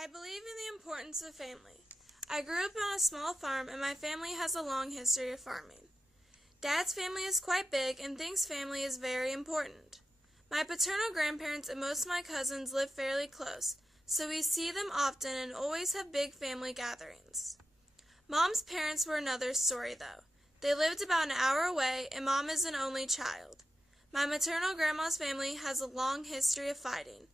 I believe in the importance of family. I grew up on a small farm and my family has a long history of farming. Dad's family is quite big and thinks family is very important. My paternal grandparents and most of my cousins live fairly close, so we see them often and always have big family gatherings. Mom's parents were another story, though. They lived about an hour away, and Mom is an only child. My maternal grandma's family has a long history of fighting.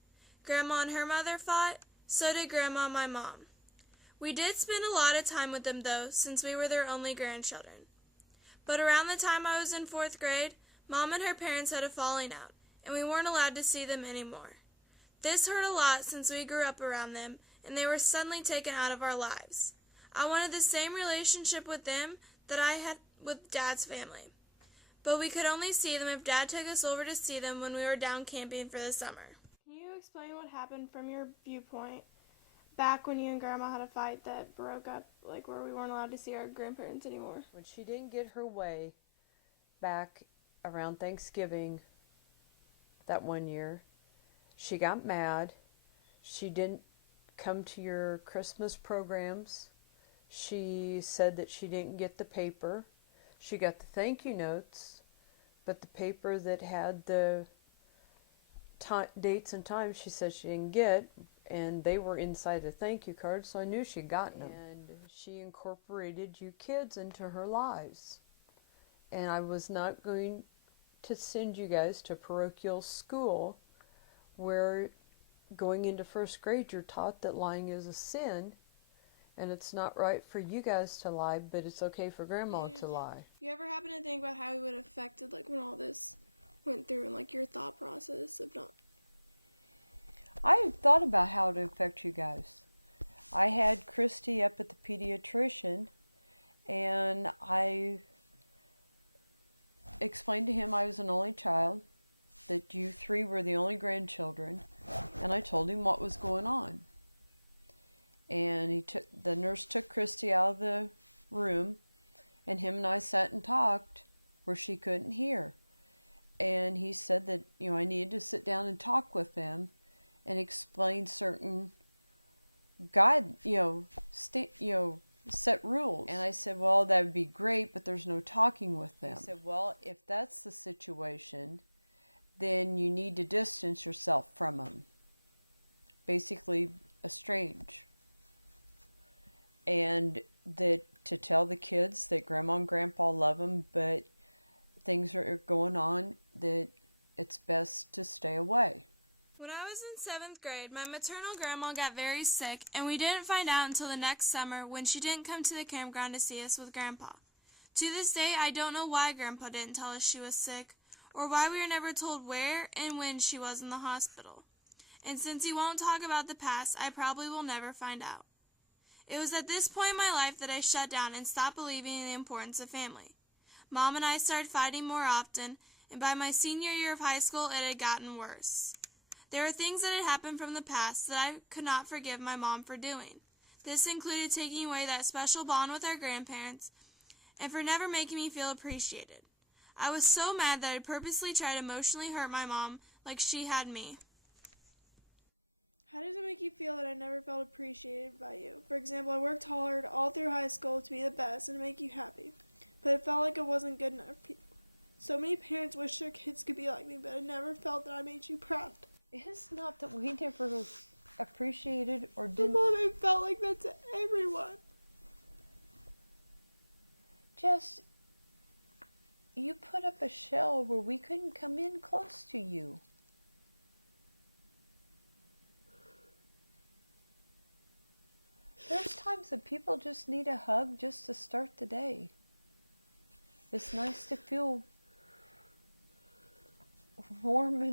Grandma and her mother fought, so did Grandma and my mom. We did spend a lot of time with them, though, since we were their only grandchildren. But around the time I was in 4th grade, Mom and her parents had a falling out, and we weren't allowed to see them anymore. This hurt a lot since we grew up around them, and they were suddenly taken out of our lives. I wanted the same relationship with them that I had with Dad's family. But we could only see them if Dad took us over to see them when we were down camping for the summer. Can you explain what happened from your viewpoint back when you and Grandma had a fight that broke up, like where we weren't allowed to see our grandparents anymore? When she didn't get her way back around Thanksgiving that one year, she got mad. She didn't come to your Christmas programs. She said that she didn't get the paper. She got the thank you notes, but the paper that had the dates and times she said she didn't get, and they were inside the thank you card, so I knew she'd gotten them. And she incorporated you kids into her lives. And I was not going to send you guys to parochial school where going into 1st grade you're taught that lying is a sin. And it's not right for you guys to lie, but it's okay for Grandma to lie. You ever happen to think about how it would have affected, like, when all this went through and, like, your thought process of not? I thought about how it would affect you guys. I had Christy up at the pediatrician, and I explained to him I was an only child, that you 3 were the only grandchildren, and I told him what was going on. And the nurse took Christy out of the room, and him and I sat and talked where she couldn't hear. And he said that, I needed to sit down and talk with them and explain certain set rules. And I said, well, that would be great, but there's no talking with them. He said, well, if that's the situation, then you need to distance yourself from them. Basically, estrange. And to tell the kids that Grandma and Grandpa love them, but things are going on, that it's best to stay away. When I was in 7th grade, my maternal grandma got very sick, and we didn't find out until the next summer when she didn't come to the campground to see us with Grandpa. To this day, I don't know why Grandpa didn't tell us she was sick, or why we were never told where and when she was in the hospital. And since he won't talk about the past, I probably will never find out. It was at this point in my life that I shut down and stopped believing in the importance of family. Mom and I started fighting more often, and by my senior year of high school, it had gotten worse. There were things that had happened from the past that I could not forgive my mom for doing. This included taking away that special bond with our grandparents, and for never making me feel appreciated. I was so mad that I purposely tried to emotionally hurt my mom like she had me. How does it make you feel that I never felt appreciated by you? For example, I worked hard all through high school to be the best and to make you happy, but it felt like it wasn't good enough. So many parents wish their kids could be like me, but I never felt that I made you proud. It's not that we never appreciated or didn't. Mom, it felt like that to everyone. Just, you put up a shell where we couldn't come in close to you. There's times that people just need a hug just to start the day. It's nice to feel warmth,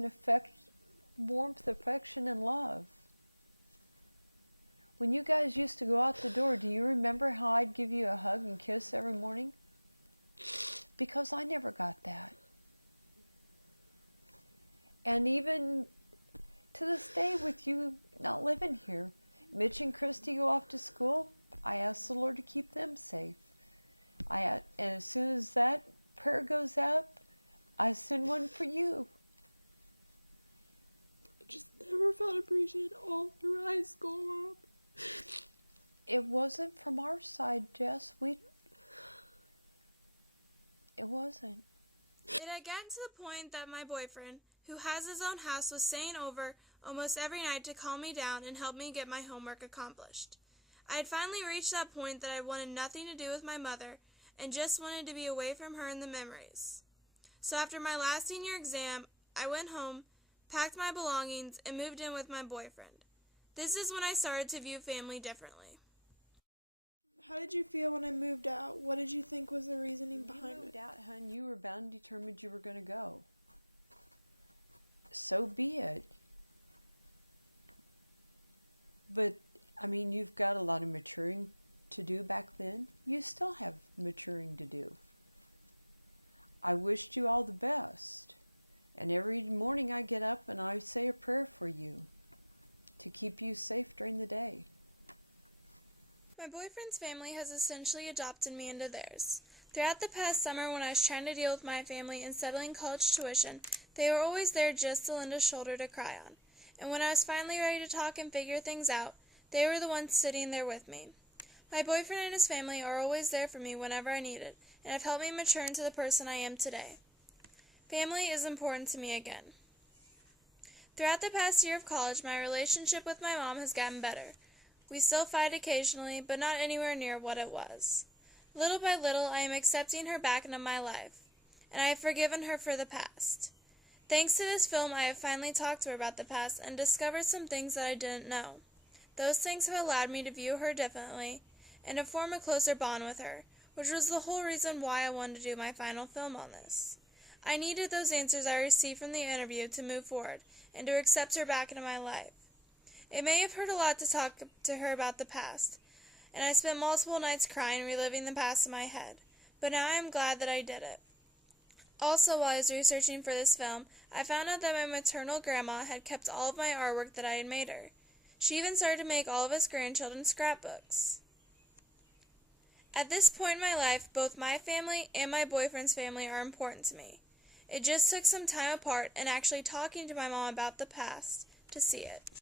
affection, and love. When you guys used to go out the door, do you remember how I'd give you a hug and kiss every morning? Because I never got that. And even to this day, with you not living here, Mitch and Christy go off to school, I ask the Lord to keep them safe. And as soon as that prayer goes up, I send one for you. I just never felt appreciated all through high school, Mom. It wasn't from our side, Jess. It wasn't. It had gotten to the point that my boyfriend, who has his own house, was staying over almost every night to calm me down and help me get my homework accomplished. I had finally reached that point that I wanted nothing to do with my mother and just wanted to be away from her and the memories. So after my last senior exam, I went home, packed my belongings, and moved in with my boyfriend. This is when I started to view family differently. How did you feel when I moved out? What did you think was the reasoning behind You moved it? out, hun. You were bound and determined you were going to go. So be it. But, I mean, you've got a lot of maturing to do back then. You still have maturing to do. I wished you all the best. And every morning I get up and I say a prayer for you to keep you safe during the day. My boyfriend's family has essentially adopted me into theirs. Throughout the past summer when I was trying to deal with my family and settling college tuition, they were always there just to lend a shoulder to cry on. And when I was finally ready to talk and figure things out, they were the ones sitting there with me. My boyfriend and his family are always there for me whenever I need it, and have helped me mature into the person I am today. Family is important to me again. Throughout the past year of college, my relationship with my mom has gotten better. We still fight occasionally, but not anywhere near what it was. Little by little, I am accepting her back into my life, and I have forgiven her for the past. Thanks to this film, I have finally talked to her about the past and discovered some things that I didn't know. Those things have allowed me to view her differently and to form a closer bond with her, which was the whole reason why I wanted to do my final film on this. I needed those answers I received from the interview to move forward and to accept her back into my life. It may have hurt a lot to talk to her about the past, and I spent multiple nights crying, reliving the past in my head, but now I am glad that I did it. Also, while I was researching for this film, I found out that my maternal grandma had kept all of my artwork that I had made her. She even started to make all of us grandchildren scrapbooks. At this point in my life, both my family and my boyfriend's family are important to me. It just took some time apart and actually talking to my mom about the past to see it.